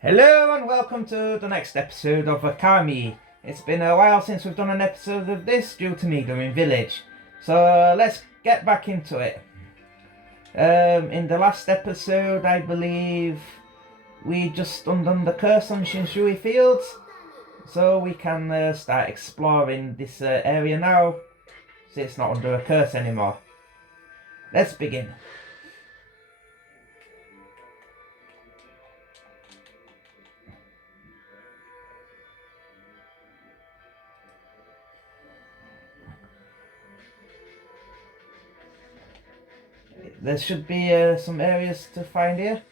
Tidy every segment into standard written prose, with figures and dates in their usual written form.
Hello and welcome to the next episode of Okamì. It's been a while since we've done an episode of this due to me doing Village. So let's get back into it. In the last episode, I believe we just undone the curse on Shinshui Fields. So we can start exploring this area now, so it's not under a curse anymore. Let's begin. There should be some areas to find here.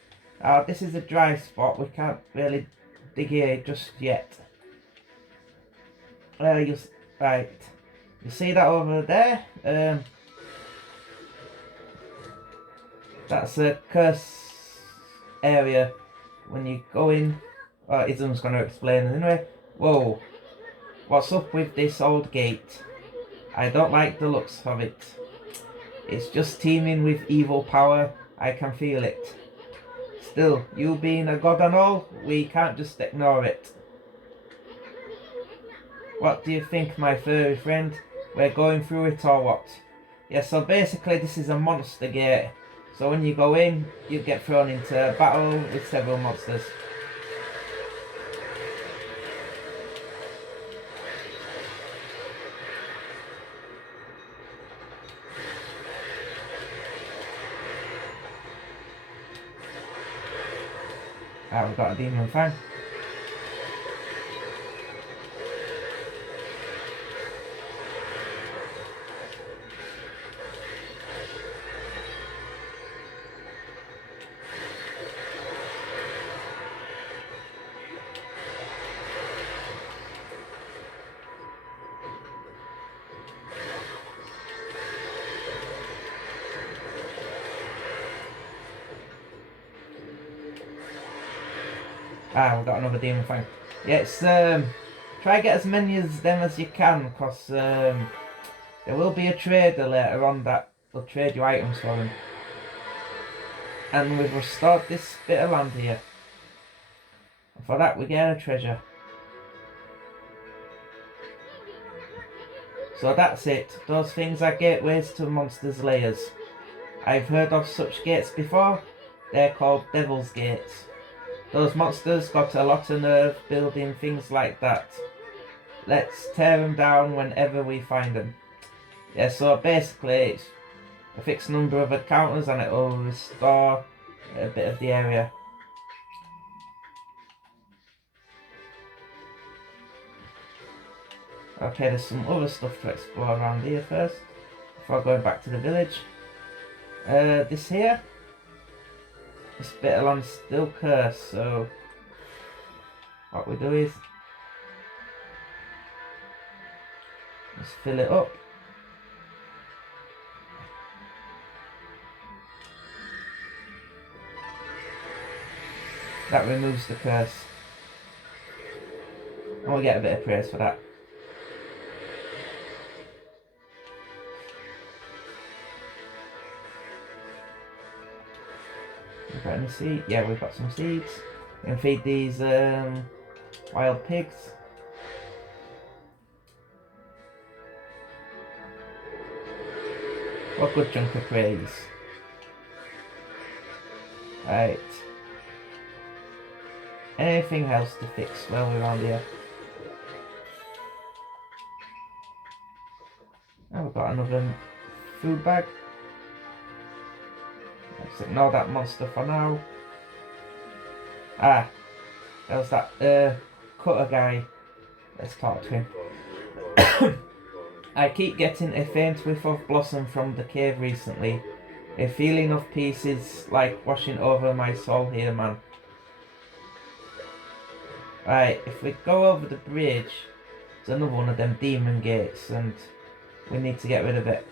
This is a dry spot, we can't really dig here just yet. Right, you see that over there? That's a curse area. When you go in, Ism's going to explain anyway. Whoa, what's up with this old gate? I don't like the looks of it. It's just teeming with evil power, I can feel it. Still, you being a god and all, we can't just ignore it. What do you think, my furry friend? We're going through it or what? Yeah, so basically this is a monster gate. So when you go in, you get thrown into battle with several monsters. We've got a demon fang. We've got another demon fang. Yeah, it's try get as many as them as you can, because there will be a trader later on that will trade you items for them. And we've restored this bit of land here. And for that we get a treasure. So that's it. Those things are gateways to monsters' lairs. I've heard of such gates before. They're called Devil's Gates. Those monsters got a lot of nerve building things like that. Let's tear them down whenever we find them. Yeah, so basically it's a fixed number of encounters and it will restore a bit of the area. Okay, there's some other stuff to explore around here first, before going back to the village. This here, this bit of land's still cursed, so what we do is let's fill it up. That removes the curse. And we'll get a bit of praise for that. We've got any seeds? Yeah, we've got some seeds. We can feed these wild pigs. What good chunk of praise. Right. Anything else to fix while we're around here? Oh, we've got another food bag. Let's ignore that monster for now. There's that cutter guy. Let's talk to him. I keep getting a faint whiff of blossom from the cave recently. A feeling of peace is like washing over my soul here, man. Right, if we go over the bridge, there's another one of them demon gates and we need to get rid of it.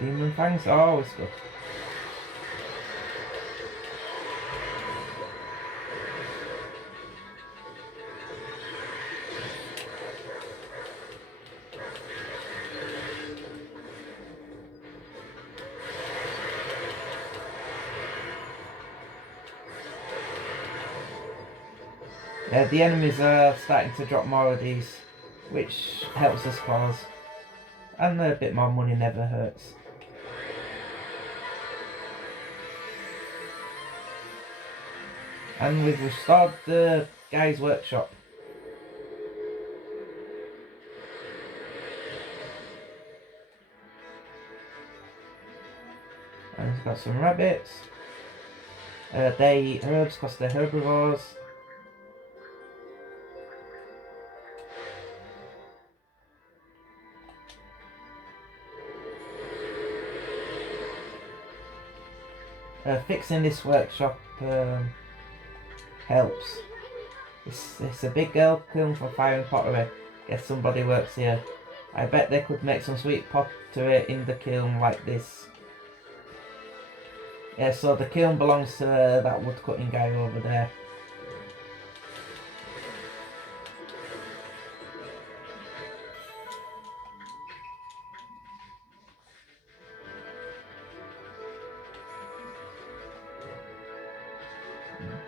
Demon fangs are always good. The enemies are starting to drop more of these, which helps us cause, and a bit more money never hurts. And we've restored the guy's workshop. And he's got some rabbits. They eat herbs because they're herbivores. Fixing this workshop helps. It's a big kiln for fire and pottery. Guess somebody works here. I bet they could make some sweet pottery in the kiln like this. Yeah, so the kiln belongs to that wood cutting guy over there.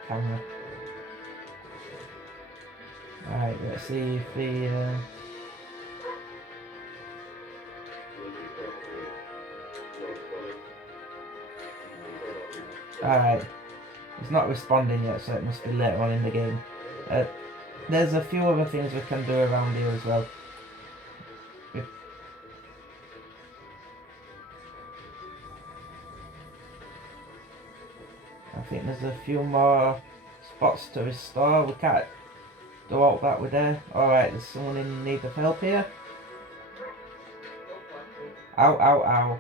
Camera. Right, let's see if the alright, he's not responding yet, so it must be later on in the game. There's a few other things we can do around here as well. I think there's a few more spots to restore. We can't do all that with there. Alright, there's someone in need of help here. Ow, ow, ow.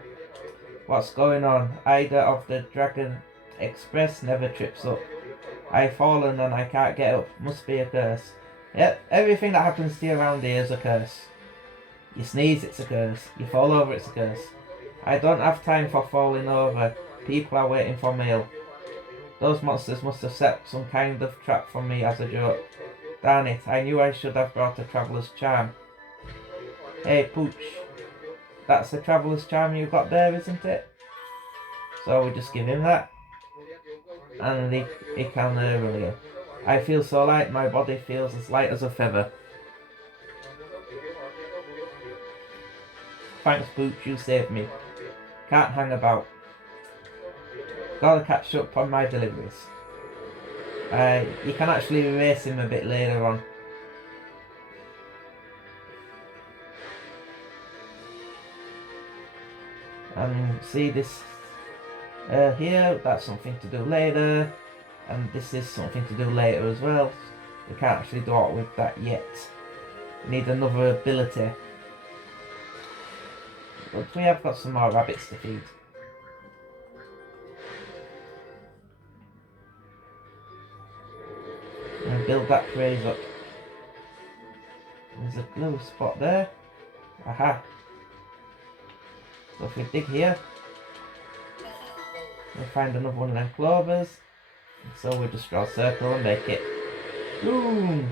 What's going on? Ida of the Dragon Express never trips up. I've fallen and I can't get up. Must be a curse. Yep, everything that happens to you around here is a curse. You sneeze, it's a curse. You fall over, it's a curse. I don't have time for falling over. People are waiting for mail. Those monsters must have set some kind of trap for me as a joke. Darn it, I knew I should have brought a traveller's charm. Hey, Pooch. That's the traveller's charm you got there, isn't it? So we just give him that. And he can roll again. I feel so light, my body feels as light as a feather. Thanks, Pooch, you saved me. Can't hang about. Gotta catch up on my deliveries. You can actually erase him a bit later on. And see this here, that's something to do later. And this is something to do later as well. We can't actually do it with that yet. We need another ability. But we have got some more rabbits to feed. And build that praise up. There's a blue spot there. Aha. So if we dig here, we'll find another one of them clovers. So we just draw a circle and make it boom.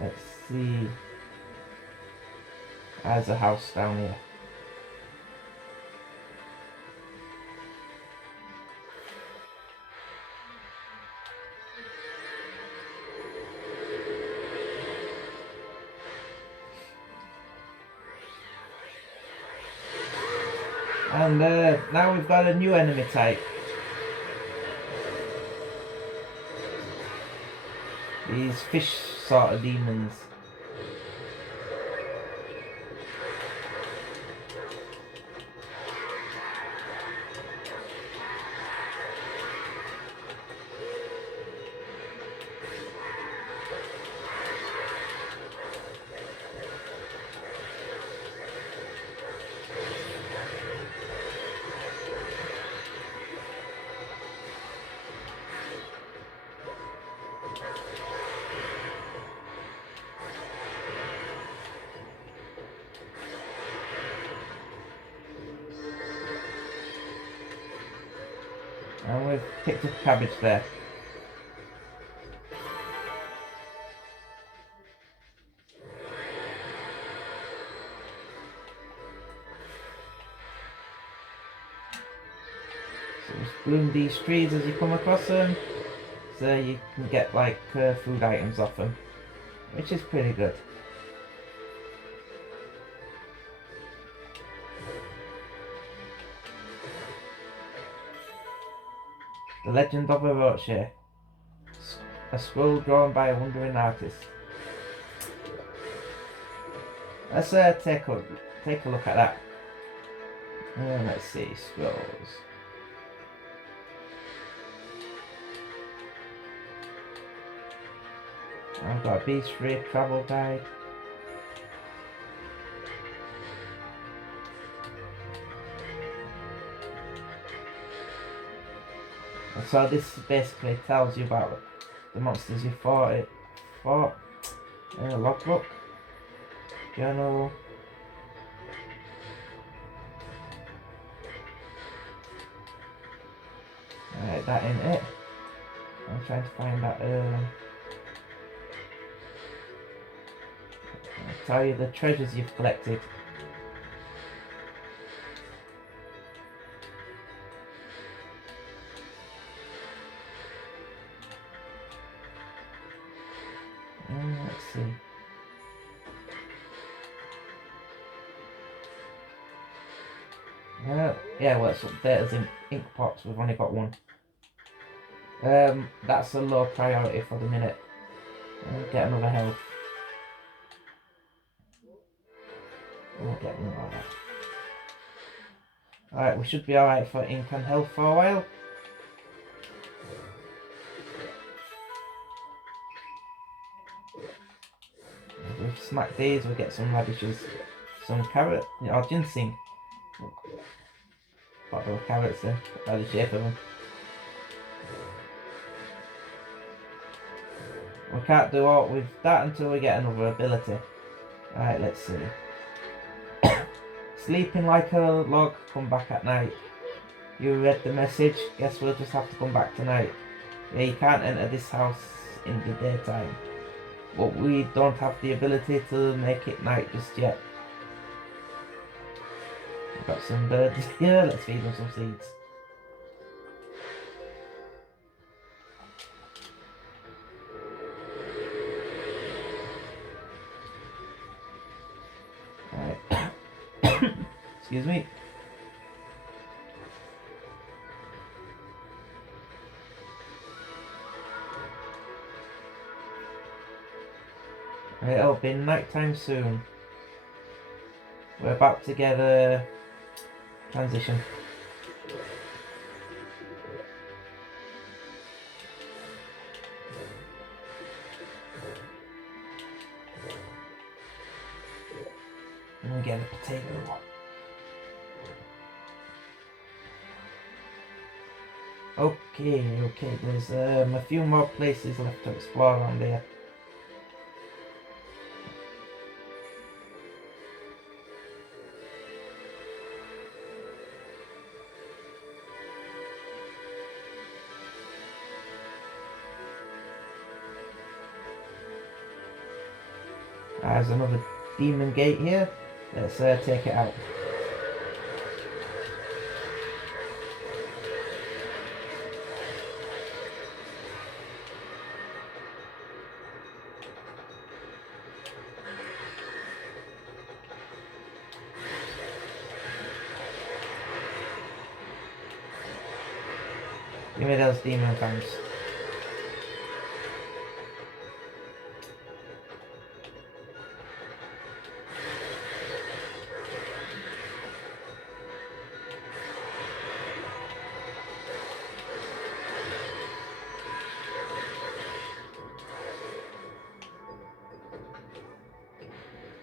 Let's see. There's a house down here. And now we've got a new enemy type. These fish sort of demons. And we've picked up cabbage there. So just bloom these trees as you come across them, so you can get like food items off them, which is pretty good. The Legend of Orochi, a scroll drawn by a wandering artist. Let's take a look at that. Let's see, scrolls. I've got a Beast Ray travel guide. So this basically tells you about the monsters you fought. Logbook, journal. Alright, that ain't it. I'm trying to find that. I'll tell you the treasures you've collected. Let's see. Yeah, well, it's updated in ink pots. We've only got one. That's a low priority for the minute. Get another health. We'll get another that. Alright, we should be alright for ink and health for a while. If we smack these, we'll get some radishes, some carrot, or ginseng. Got those carrots there, by the shape of them. We can't do all with that until we get another ability. Alright, let's see. Sleeping like a log, come back at night. You read the message, guess we'll just have to come back tonight. Yeah, you can't enter this house in the daytime. But we don't have the ability to make it night just yet. We've got some birds here, let's feed them some seeds. Alright. Excuse me. It'll be night time soon. We're about to get a transition. And we get a potato. Okay, there's a few more places left to explore around here. There's another demon gate here. Let's take it out. Give me those demon fangs.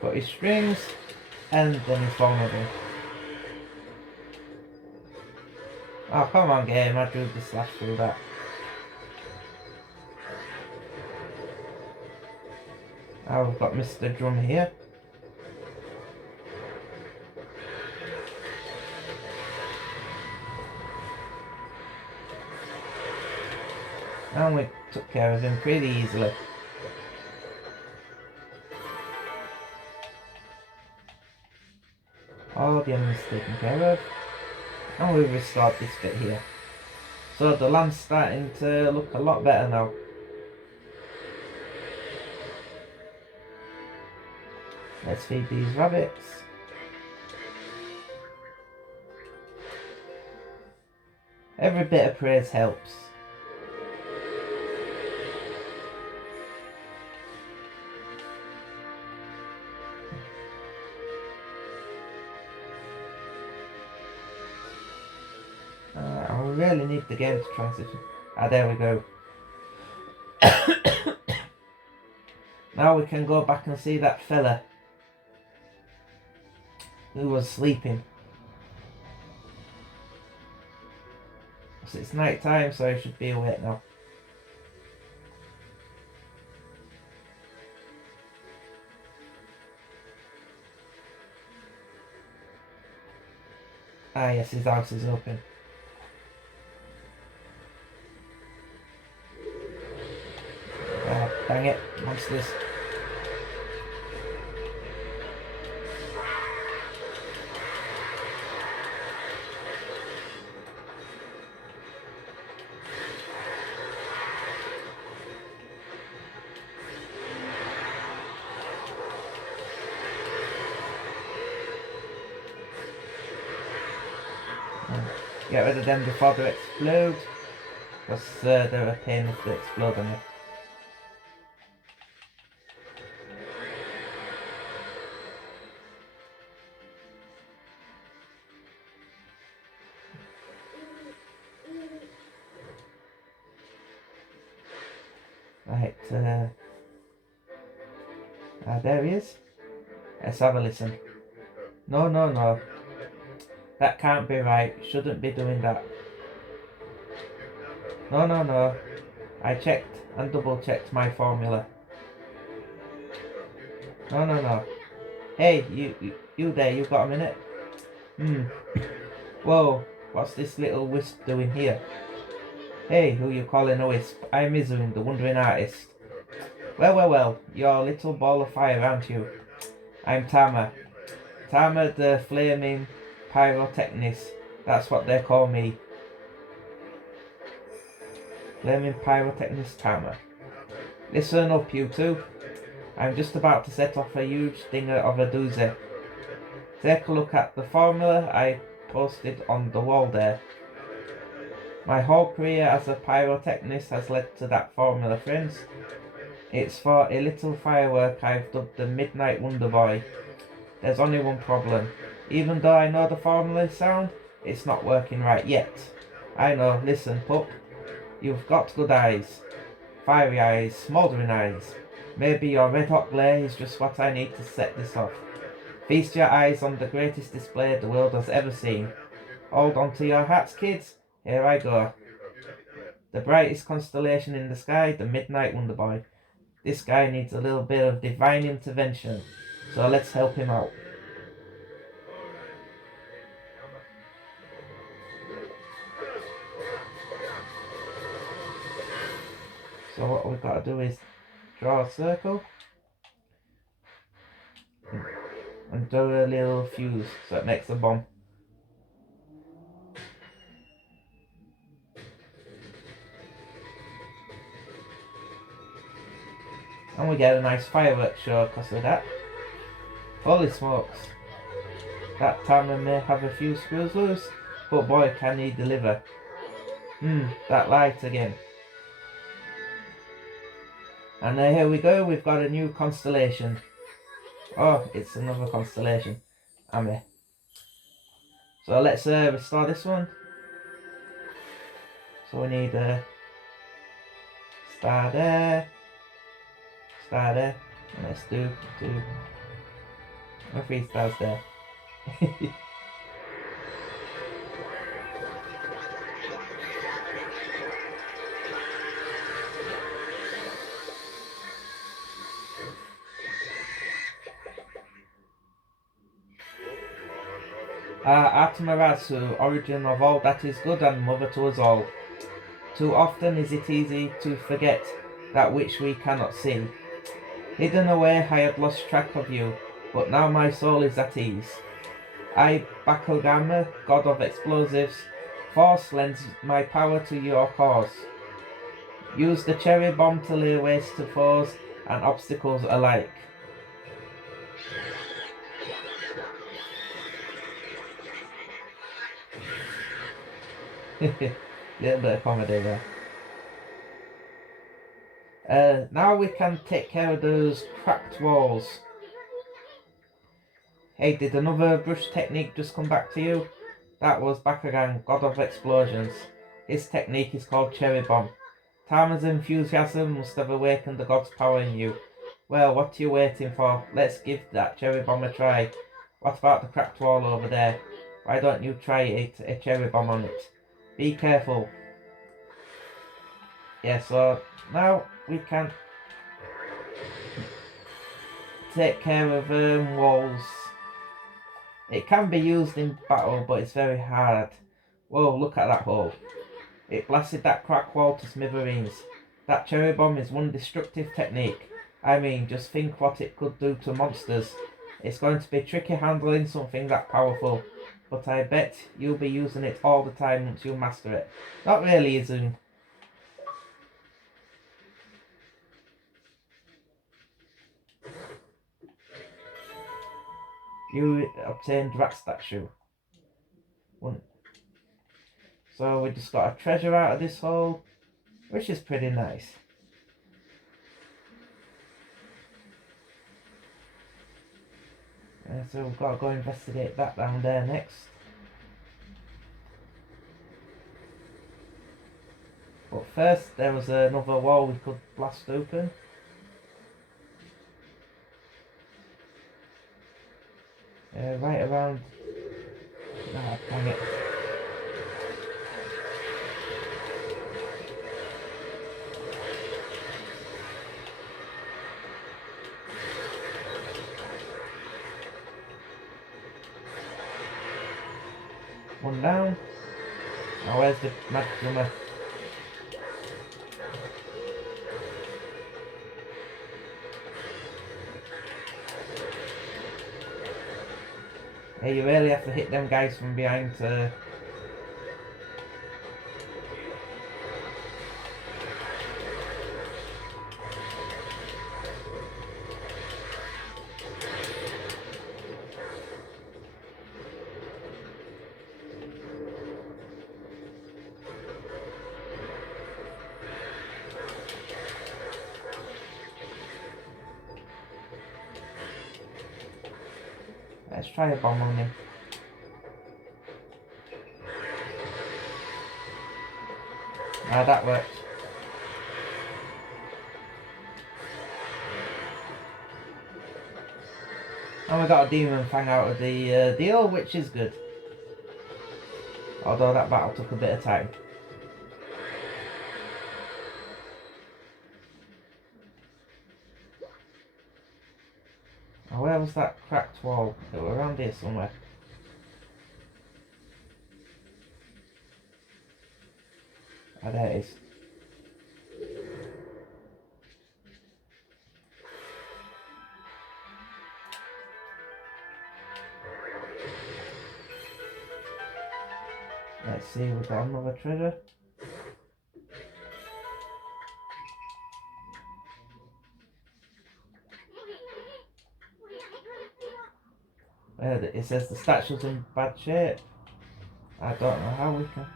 Got his strings, and then he's vulnerable. Oh, come on, game, I drew the slash through that. Oh, we've got Mr. Drum here. And we took care of him pretty easily. All the enemies taken care of. And we've restored this bit here. So the land's starting to look a lot better now. Let's feed these rabbits. Every bit of praise helps. I really need the game to transition. Ah, there we go. Now we can go back and see that fella who was sleeping. So it's night time, so I should be awake now. Ah yes, his house is open. Ah, dang it, monsters. Get rid of them before they explode, because they're a pain if they explode on you. Right, there he is. Let's have a listen. No, no, no. That can't be right. Shouldn't be doing that. No, no, no. I checked and double checked my formula. No, no, no. Hey, you there, you got a minute? Whoa, what's this little wisp doing here? Hey, who you calling a wisp? I'm Izun, the wandering artist. Well, well, well, you're a little ball of fire, aren't you? I'm Tama. Tama the flaming pyrotechnist. That's what they call me. Flaming pyrotechnist Tama. Listen up, you two. I'm just about to set off a huge dinger of a doozy. Take a look at the formula I posted on the wall there. My whole career as a pyrotechnist has led to that formula, friends. It's for a little firework I've dubbed the Midnight Wonder Boy. There's only one problem. Even though I know the formula is sound, it's not working right yet. I know, listen, pup. You've got good eyes. Fiery eyes, smouldering eyes. Maybe your red hot glare is just what I need to set this off. Feast your eyes on the greatest display the world has ever seen. Hold on to your hats, kids. Here I go. The brightest constellation in the sky, the Midnight Wonder Boy. This guy needs a little bit of divine intervention, so let's help him out. So what we've got to do is draw a circle and do a little fuse so it makes a bomb. And we get a nice fireworks show because of that. Holy smokes. That timer may have a few screws loose, but boy can he deliver. That light again. And here we go, we've got a new constellation. Oh, it's another constellation. Okamì. So let's restore this one. So we need a star there, and let's do 3 stars there. Atamaratsu, origin of all that is good and mother to us all. Too often is it easy to forget that which we cannot see. Hidden away I had lost track of you, but now my soul is at ease. I, Okamì, god of explosives, force lends my power to your cause. Use the cherry bomb to lay waste to foes and obstacles alike. Little bit of comedy there. Now we can take care of those cracked walls. Hey, did another brush technique just come back to you? That was Bakugan, god of explosions. His technique is called cherry bomb. Tama's enthusiasm must have awakened the god's power in you. Well, what are you waiting for? Let's give that cherry bomb a try. What about the cracked wall over there? Why don't you try a cherry bomb on it? Be careful. Yeah, so now we can take care of walls. It can be used in battle, but it's very hard. Whoa, look at that hole. It blasted that crack wall to smithereens. That cherry bomb is one destructive technique. I mean, just think what it could do to monsters. It's going to be tricky handling something that powerful, but I bet you'll be using it all the time once you master it. Not really, Izun. You obtained rat statue. So we just got a treasure out of this hole, which is pretty nice. So we've got to go investigate that down there next. But first, there was another wall we could blast open. Right around... Ah, dang it. One down. Now where's the mad drummer? Hey, you really have to hit them guys from behind to... Let's try a bomb on him. Ah, that worked. And we got a demon fang out of the deal, which is good. Although that battle took a bit of time. Oh, where was that cracked wall? It was around here somewhere. Ah, there it is. Let's see, we've got another treasure. It says the statue's in bad shape. I don't know how we can...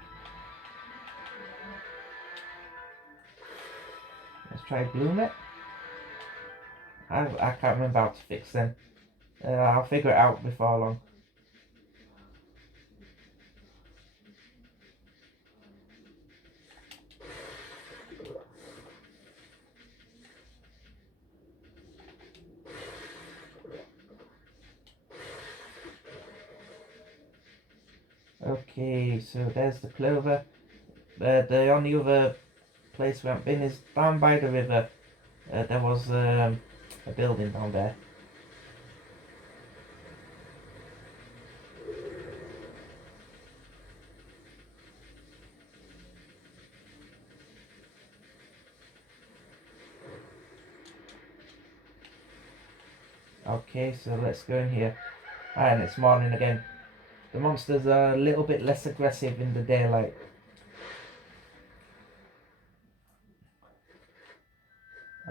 Let's try bloom it. I can't remember how to fix them. I'll figure it out before long. Okay, so there's the clover. The only other place we haven't been is down by the river. There was a building down there. Okay, so let's go in here. And it's morning again. The monsters are a little bit less aggressive in the daylight.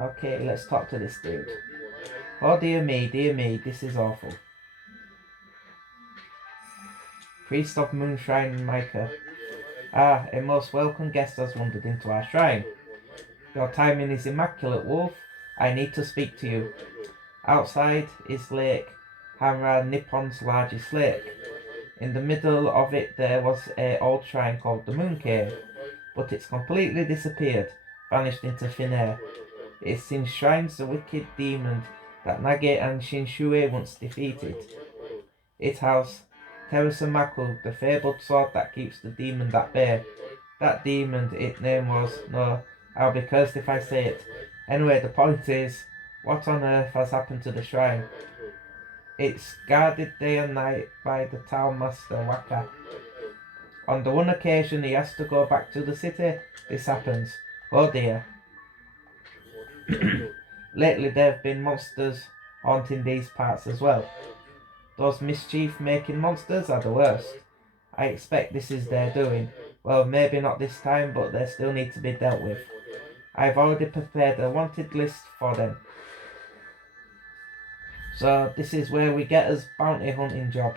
Okay, let's talk to this dude. Oh dear me, this is awful. Priest of Moonshine Micah. Ah, a most welcome guest has wandered into our shrine. Your timing is immaculate, Wolf. I need to speak to you. Outside is Lake Hamra, Nippon's largest lake. In the middle of it there was an old shrine called the Moon Cave, but it's completely disappeared, vanished into thin air. It enshrines the wicked demon that Nage and Shinshui once defeated. It has Terasamaku, the fabled sword that keeps the demon at bay. That demon, its name was, no, I'll be cursed if I say it. Anyway, the point is, what on earth has happened to the shrine? It's guarded day and night by the town master Waka. On the one occasion he has to go back to the city, this happens. Oh dear. Lately there have been monsters haunting these parts as well. Those mischief-making monsters are the worst. I expect this is their doing. Well, maybe not this time, but they still need to be dealt with. I've already prepared a wanted list for them. So this is where we get us bounty hunting job.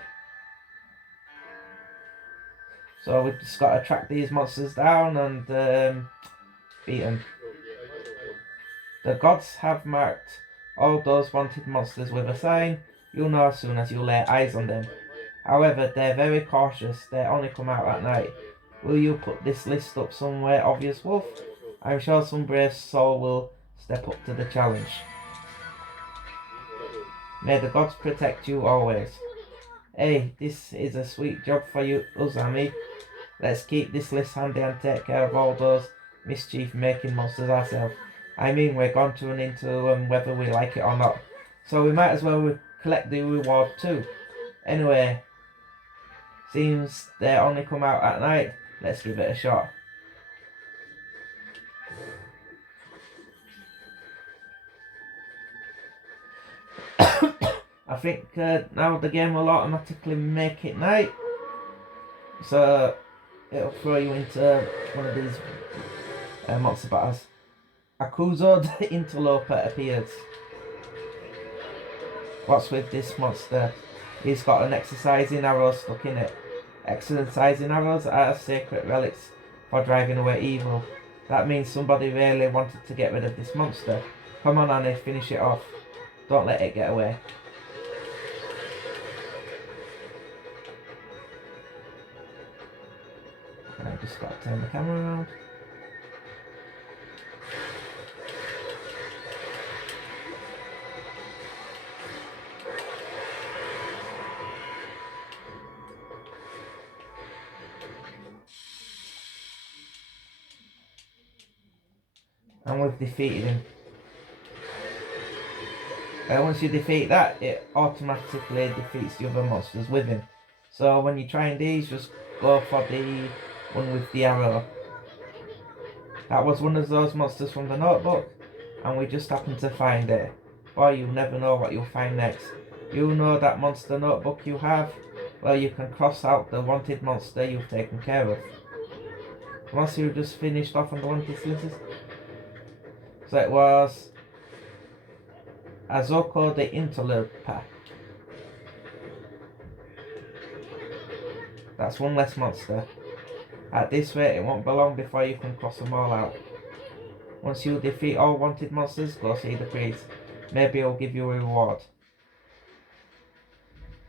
So we've just got to track these monsters down and beat them. The gods have marked all those wanted monsters with a sign. You'll know as soon as you lay eyes on them. However, they're very cautious. They only come out at night. Will you put this list up somewhere obvious, Wolf? I'm sure some brave soul will step up to the challenge. May the gods protect you always. Hey, this is a sweet job for you, Okamì. Let's keep this list handy and take care of all those mischief-making monsters ourselves. I mean, we're going to run into them whether we like it or not. So we might as well collect the reward too. Anyway, seems they only come out at night. Let's give it a shot. I think now the game will automatically make it night. So it'll throw you into one of these monster battles. Akuzo the interloper appears. What's with this monster? He's got an exercising arrow stuck in it. Exercising arrows are sacred relics for driving away evil. That means somebody really wanted to get rid of this monster. Come on, Annie, finish it off. Don't let it get away. I just got to turn the camera around. And we've defeated him. Once you defeat that, it automatically defeats the other monsters with him. So when you're trying these, just go for the one with the arrow. That was one of those monsters from the notebook, and we just happened to find it. Boy, you never know what you'll find next. You know that monster notebook you have? Well, you can cross out the wanted monster you've taken care of. Once you just finished off on the wanted list. So it was Azoko the Interloper. That's one less monster. At this rate, it won't be long before you can cross them all out. Once you defeat all wanted monsters, go see the priest. Maybe he'll give you a reward.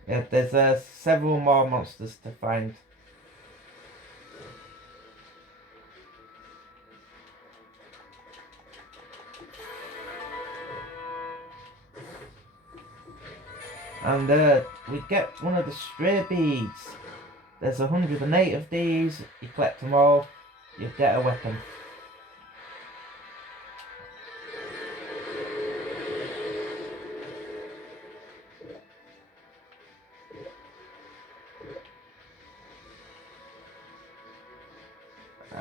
Yeah, there's several more monsters to find. And we get one of the stray beads. There's 108 of these. You collect them all, you get a weapon.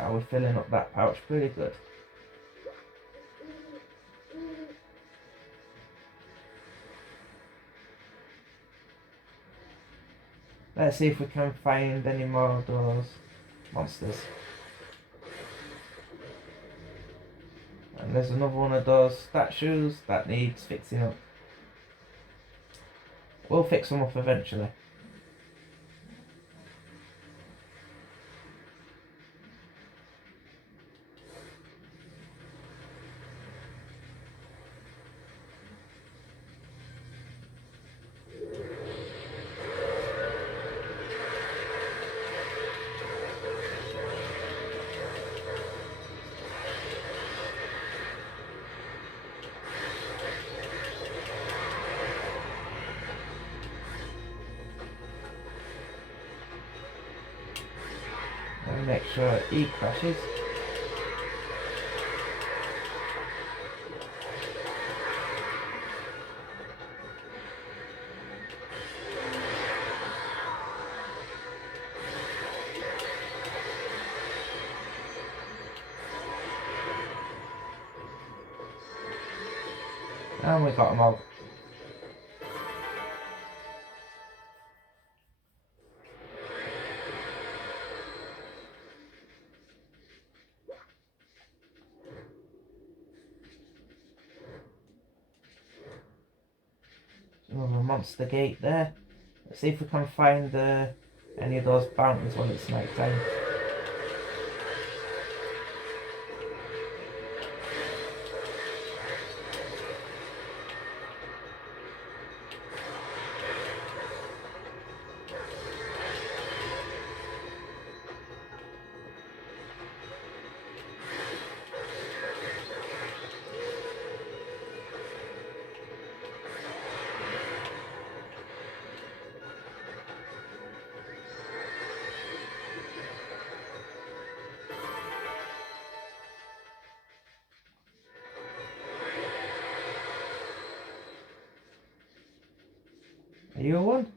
We're filling up that pouch pretty good. Let's see if we can find any more of those monsters. And there's another one of those statues that needs fixing up. We'll fix them up eventually. Let me make sure he crashes. And we got them all. Another monster gate there. Let's see if we can find any of those bounties when it's night time. Are you one?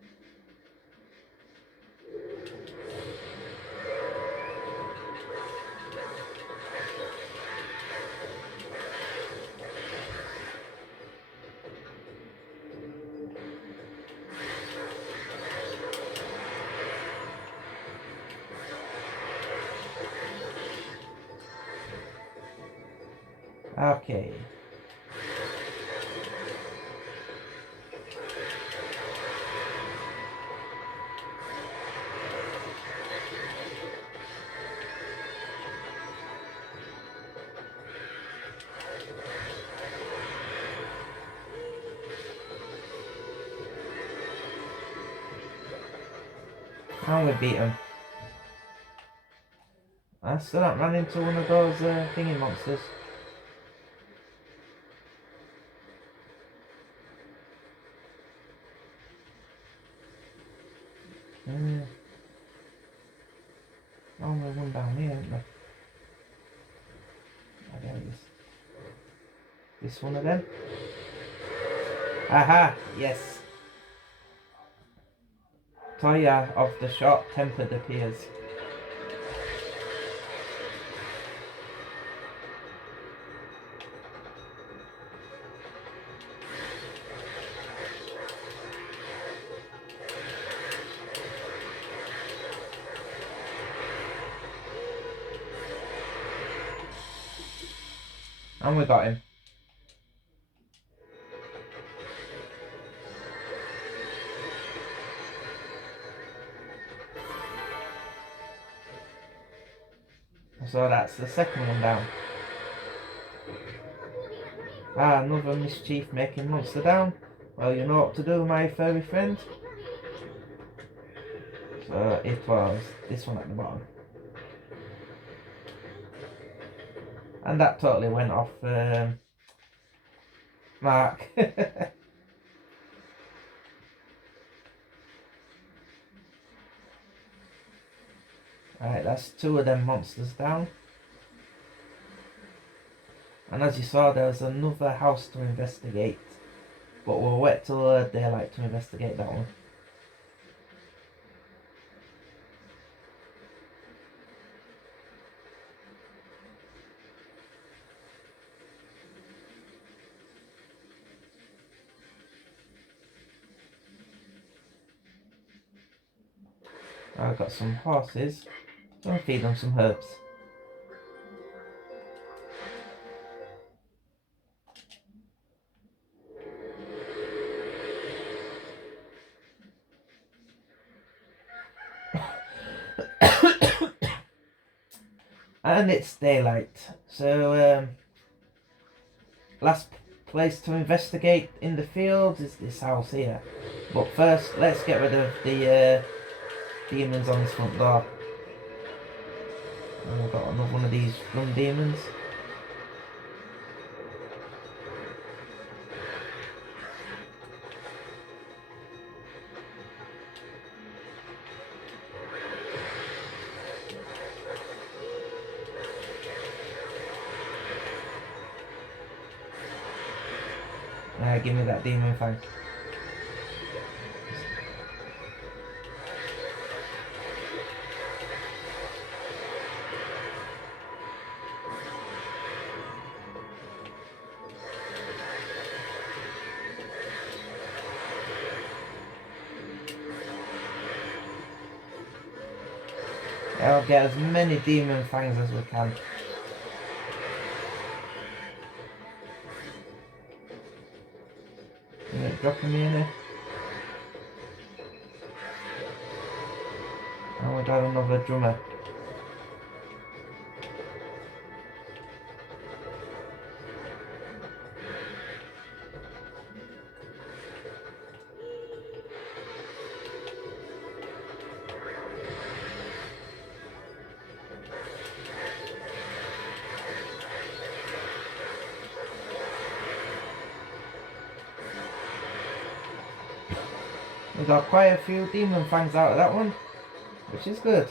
Okay. And we beat him. I still haven't ran into one of those thingy monsters. Only one down here, isn't there? Oh, there it is. This one of them. Aha! Yes! Toya of the short-tempered appears. And we got him. So that's the second one down. Ah, another mischief making monster down. Well, you know what to do, my furry friend. So it was this one at the bottom. And that totally went off mark. Right, that's two of them monsters down. And as you saw, there was another house to investigate. But we'll wait till daylight to investigate that one. I've got some horses. So I'll feed them some herbs. And it's daylight. So last place to investigate in the fields is this house here. But first, let's get rid of the demons on this front door. And we've got another one of these gun demons. Give me that demon fang. I'll get as many demon fangs as we can. Is it dropping me in here? Oh, we got another drummer. We got quite a few demon fangs out of that one, which is good.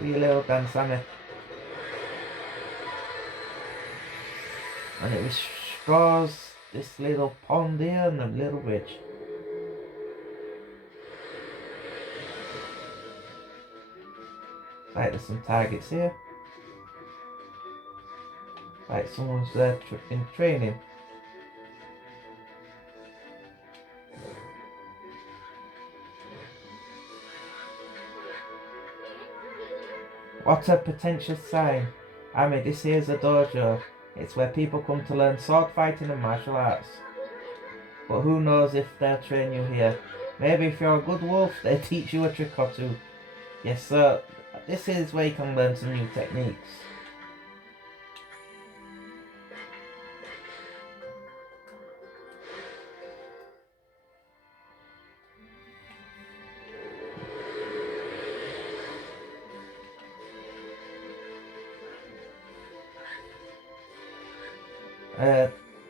Wee little Dan Sammy. And it restores this little pond here and a little bridge. Like there's some targets here. Like someone's there in training. What a pretentious sign. I mean, this here's a dojo. It's where people come to learn sword fighting and martial arts. But who knows if they'll train you here. Maybe if you're a good wolf, they teach you a trick or two. Yes, sir. This is where you can learn some new techniques.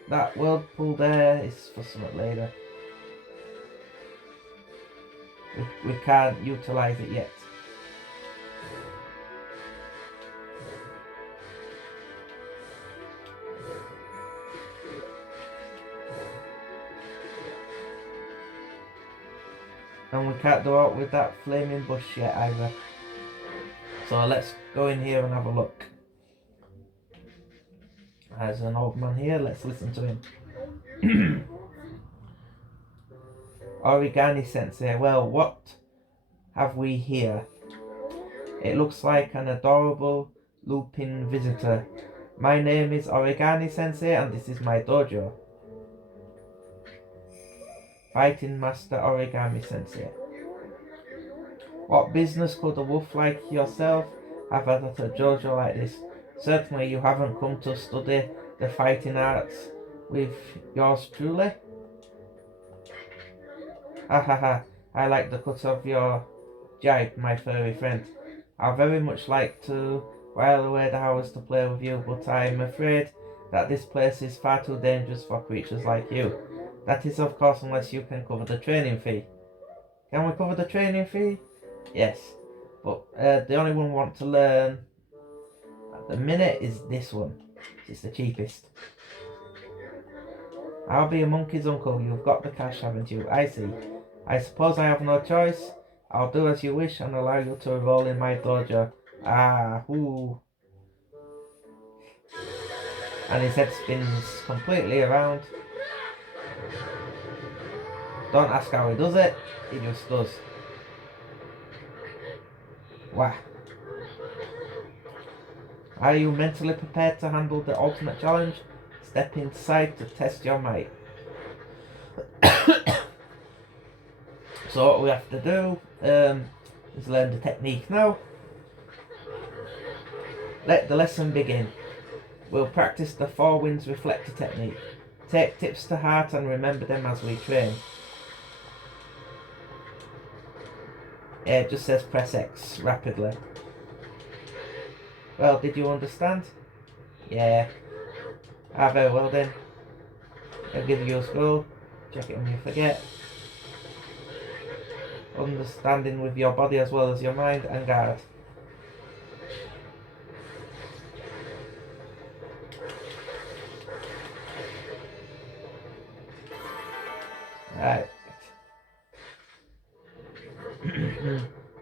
That whirlpool there is for something later. We can't utilise it yet. And we can't do out with that flaming bush yet either. So let's go in here and have a look. There's an old man here, let's listen to him. Origami Sensei, well, what have we here? It looks like an adorable Lupin visitor. My name is Origami Sensei and this is my dojo. Fighting Master Origami Sensei. What business could a wolf like yourself have at a dojo like this? Certainly you haven't come to study the fighting arts with yours truly. Ha ha ha, I like the cut of your jibe, my furry friend. I very much like to while away the hours to play with you, but I'm afraid that this place is far too dangerous for creatures like you. That is of course unless you can cover the training fee. Can we cover the training fee? Yes, but the only one we want to learn at the minute is this one. It's the cheapest. I'll be a monkey's uncle. You've got the cash, haven't you? I see. I suppose I have no choice. I'll do as you wish and allow you to enroll in my dojo. Ah, ooh. And his head spins completely around. Don't ask how he does it, he just does. Wah. Are you mentally prepared to handle the ultimate challenge? Step inside to test your might. So what we have to do is learn the technique now. Let the lesson begin. We'll practice the Four Winds Reflector technique. Take tips to heart and remember them as we train. Yeah, it just says press X rapidly. Well, did you understand? Yeah. Ah, very well then. I'll give you a score. Check it when you forget. Understanding with your body as well as your mind, and guard. Right.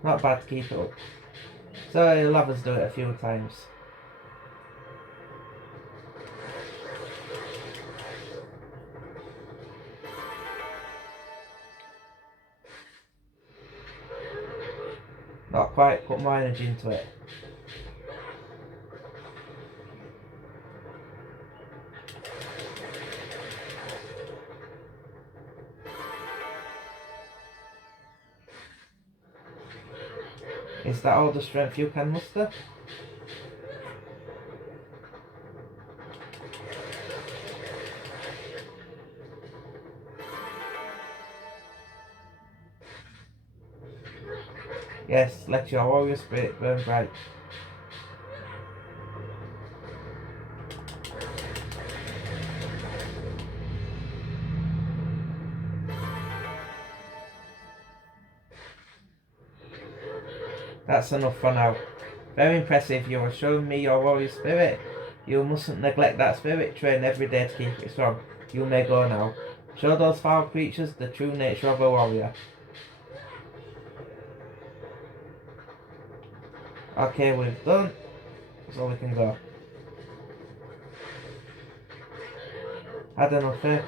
Not bad to keep it up. So you'll have us do it a few times. Not quite, put more energy into it. Is that all the strength you can muster? Yes, let your warrior spirit burn bright. That's enough for now. Very impressive, you have shown me your warrior spirit. You mustn't neglect that spirit, train every day to keep it strong. You may go now. Show those foul creatures the true nature of a warrior. Okay, we've done, so we can go. Had enough, eh?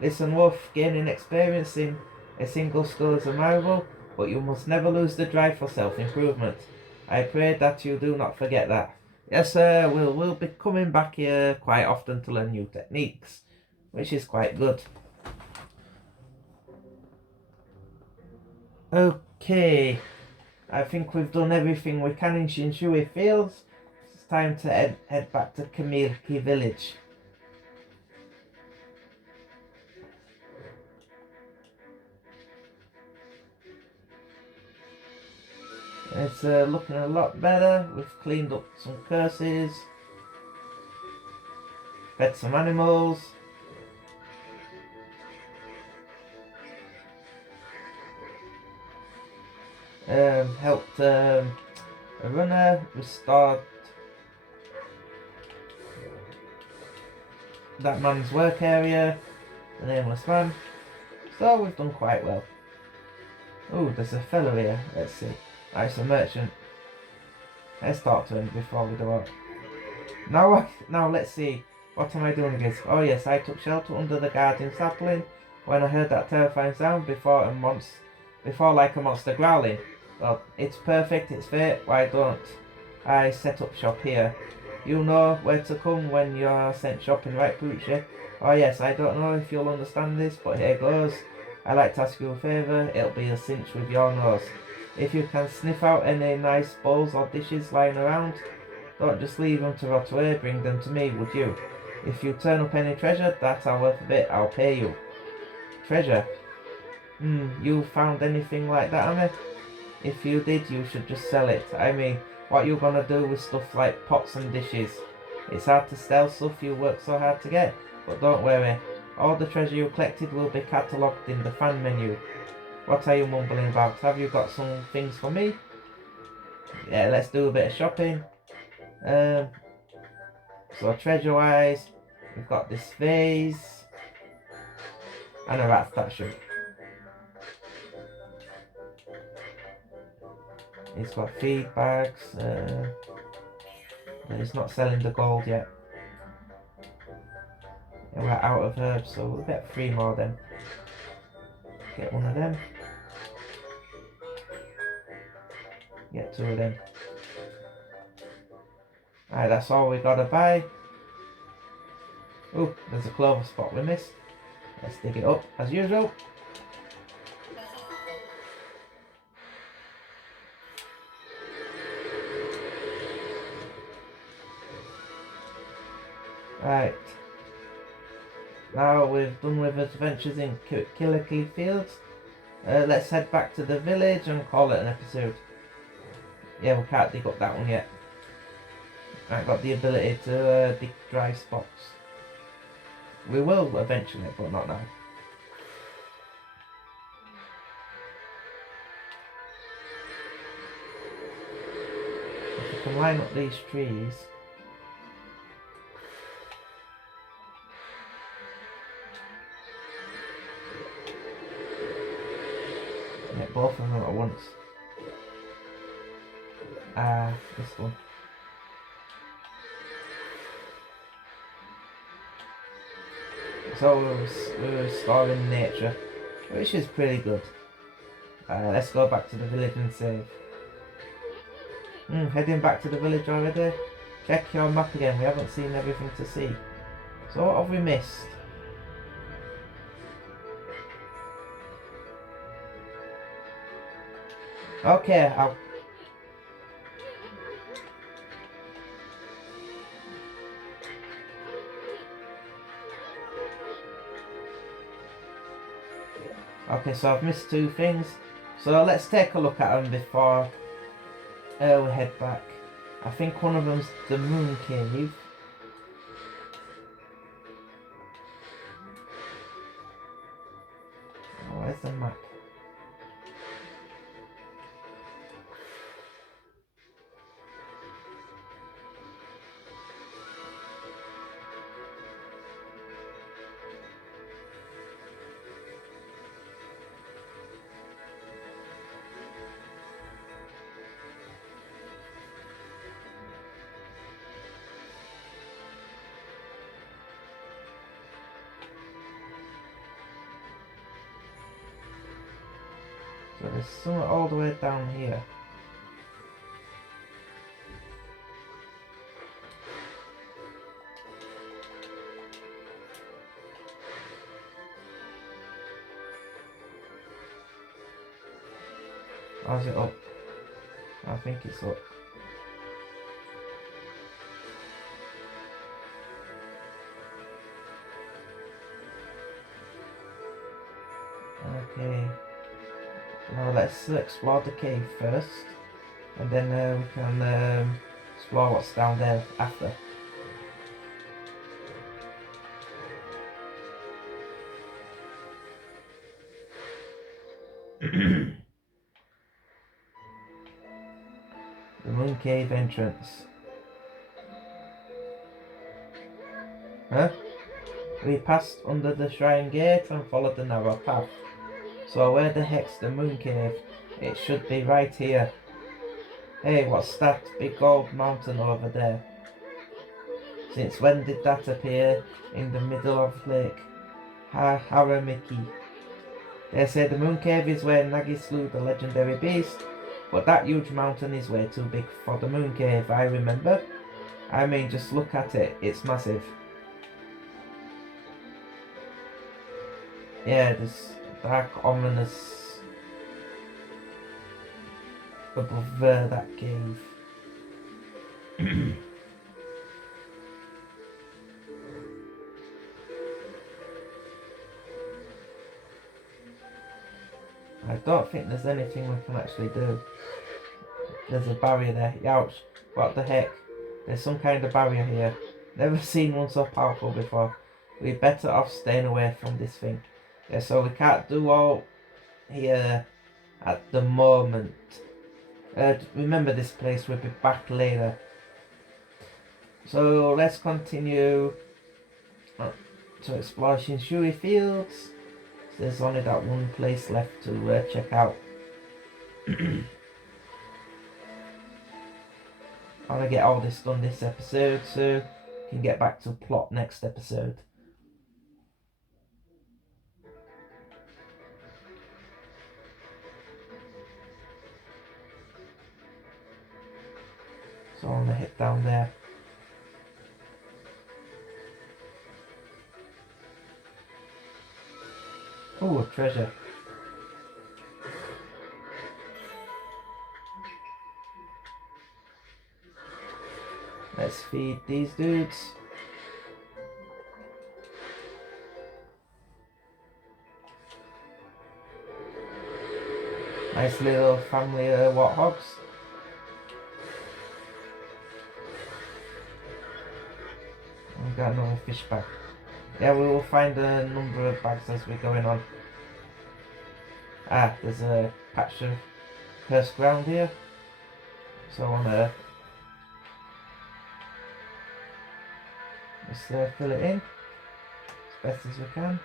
Listen, Wolf, gaining experience in a single skill is admirable, but you must never lose the drive for self-improvement. I pray that you do not forget that. Yes, sir, we'll be coming back here quite often to learn new techniques, which is quite good. Okay, I think we've done everything we can in Shinshui Fields. It's time to head back to Kamiki Village. It's looking a lot better. We've cleaned up some curses, fed some animals. Helped a runner, restored that man's work area, the nameless man. So we've done quite well. Oh, there's a fellow here. Let's see. It's a merchant. Let's talk to him before we do it. Now let's see. What am I doing again? Oh yes, I took shelter under the guardian sapling when I heard that terrifying sound before like a monster growling. Well, it's perfect, it's fate, why don't I set up shop here? You know where to come when you're sent shopping, right, Poochie? Oh yes, I don't know if you'll understand this, but here goes. I'd like to ask you a favour, it'll be a cinch with your nose. If you can sniff out any nice bowls or dishes lying around, don't just leave them to rot away, bring them to me, would you? If you turn up any treasure that are worth a bit, I'll pay you. Treasure? You found anything like that, Amy? If you did, you should just sell it. I mean, what you gonna do with stuff like pots and dishes? It's hard to sell stuff you work so hard to get, but don't worry. All the treasure you collected will be catalogued in the fan menu. What are you mumbling about? Have you got some things for me? Yeah, let's do a bit of shopping. So treasure-wise, we've got this vase and a rat statue. He's got feed bags. He's not selling the gold yet. And we're out of herbs, so we'll get 3 more then. Get one of them. Get 2 of them. Alright, that's all we gotta buy. Oh, there's a clover spot we missed. Let's dig it up as usual. Right. Now we've done with adventures in Killickley Fields. Let's head back to the village and call it an episode. Yeah, we can't dig up that one yet. I've got the ability to dig dry spots. We will eventually, but not now. If we can line up these trees. Get both of them at once. This one. So we're restoring nature, which is pretty good. Let's go back to the village and save. Heading back to the village already? Check your map again, we haven't seen everything to see. So what have we missed? Okay, Okay, so I've missed 2 things. So let's take a look at them before we head back. I think one of them's the moon cave. Oh, where's the map? So there's some all the way down here. How's it up? I think it's up. Okay. Now let's explore the cave first, and then we can explore what's down there after. The moon cave entrance. Huh? We passed under the shrine gate and followed the narrow path. So where the heck's the moon cave? It should be right here. Hey, what's that big gold mountain over there? Since when did that appear in the middle of Lake Haramiki? They say the moon cave is where Nagi slew the legendary beast, but that huge mountain is way too big for the moon cave, I remember. I mean, just look at it, it's massive. Yeah, this dark ominous above that cave. I don't think there's anything we can actually do. There's a barrier there. Ouch. What the heck? There's some kind of barrier here. Never seen one so powerful before. We're better off staying away from this thing. Yeah, so we can't do all here at the moment. Remember this place, we'll be back later. So let's continue to explore Shinshui Fields. There's only that one place left to check out. I want to get all this done this episode so we can get back to plot next episode. So I'm gonna hit down there. Oh, treasure. Let's feed these dudes. Nice little family of warthogs. We've got another fish bag. Yeah, we will find a number of bags as we're going on. Ah, there's a patch of cursed ground here. So I want to just fill it in as best as we can.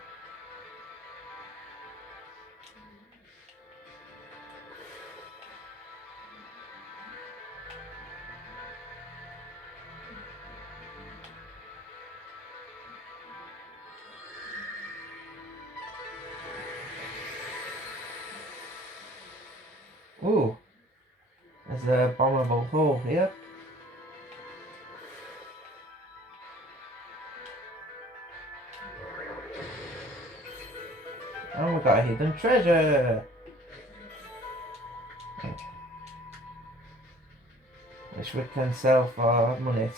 Ooh, there's a bombable hole here. And we've got a hidden treasure! Which we can sell for money.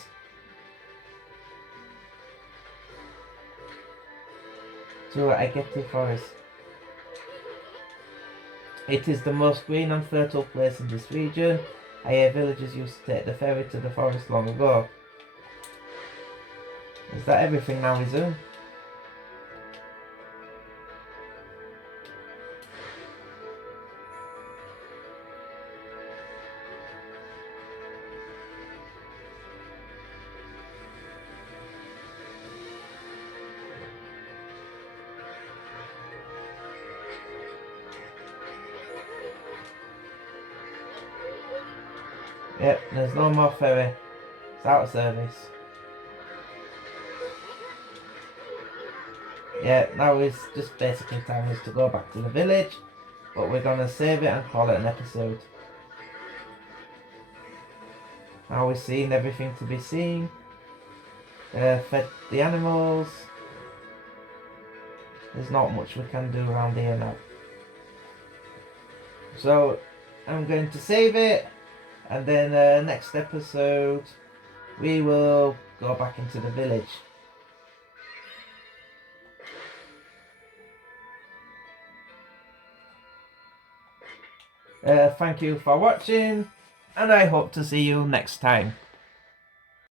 To Ageti Forest. It is the most green and fertile place in this region. I hear villagers used to take the ferry to the forest long ago. Is that everything now, Izum? Yep, there's no more ferry. It's out of service. Yeah, now it's just basically time is to go back to the village. But we're gonna save it and call it an episode. Now we've seen everything to be seen. Fed the animals. There's not much we can do around here now. So I'm going to save it. And then next episode we will go back into the village. Thank you for watching, and I hope to see you next time.